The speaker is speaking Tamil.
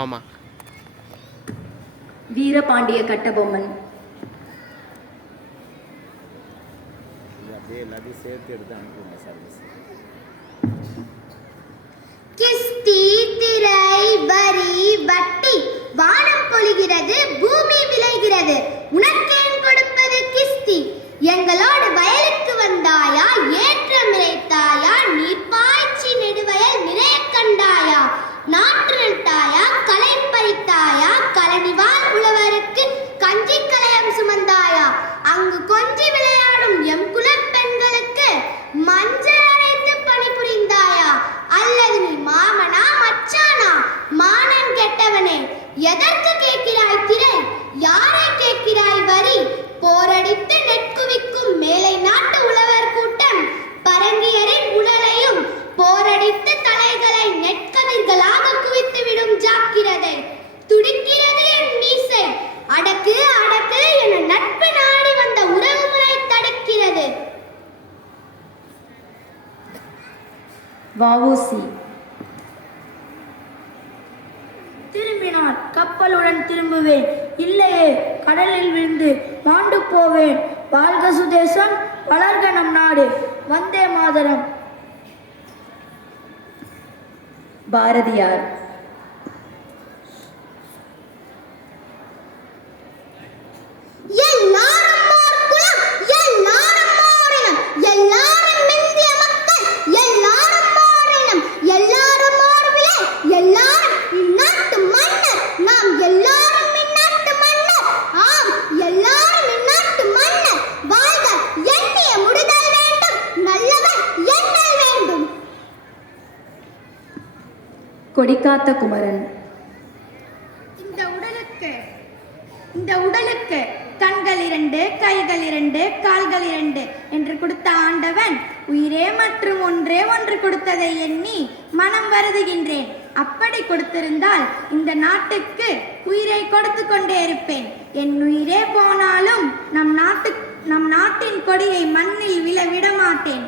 ஆமா வீரபாண்டிய கட்டபொம்மன். கிஸ்தி திரை வரி வட்டி வானம் பொழிகிறது பூமி விளைகிறது உனக்கேன் கொடுப்பது கிஸ்தி எங்களோடு வயலுக்கு வந்தாயா ஏற்றம் இறைத்தாயா நீர் பாய்ச்சி நெடுவயல் நிறைய கண்டாயா நாற்று நட்டாயா களை பறித்தாயா கலனிவால் உழவருக்கு கஞ்சி கலையம் சுமந்தாயா அங்கு கொஞ்சி விளையாடும் எம் குலப் பெண்களுக்கு மஞ்சள் அரைத்து பணிபுரிந்தாயா அல்லது நீ மாமனா மச்சானா மானன் கெட்டவனே எதற்கு கேட்கிறாய் திரை யாரை கேட்கிறாய் வரி போரடித்து நெற்குவிக்கும் மேலை நாட்டு உழவர் கூட்டம் பரங்கியரின் உடலையும் போரடித்து தலைகளை நெற்கதிர்களாக குவித்து விடும் ஜாக்கிரதை துடிக்கிறது என் மீசை அடக்கு அடக்கு என நட்பு நாடி வந்த உறவு முறை தடுக்கிறது. வ.உ.சி. திரும்பினார் கப்பலுடன் திரும்புவேன் இல்லையே கடலில் விழுந்து மாண்டு போவேன். வாழ்க சுதேசம் வளர்க நம் நாடு. வந்தே மாதரம். பாரதியார். கொடிக்காத்த குமரன். இந்த உடலுக்கு கண்கள் 2 கைகள் 2 கால்கள் 2 என்று கொடுத்த ஆண்டவன் உயிரே மற்றும் ஒன்றே ஒன்று கொடுத்ததை எண்ணி மனம் வருதுகின்றேன். அப்படி கொடுத்திருந்தால் இந்த நாட்டுக்கு உயிரை கொடுத்து கொண்டே இருப்பேன். என் உயிரே போனாலும் நம் நாட்டின் கொடியை மண்ணில் விழ விட மாட்டேன்.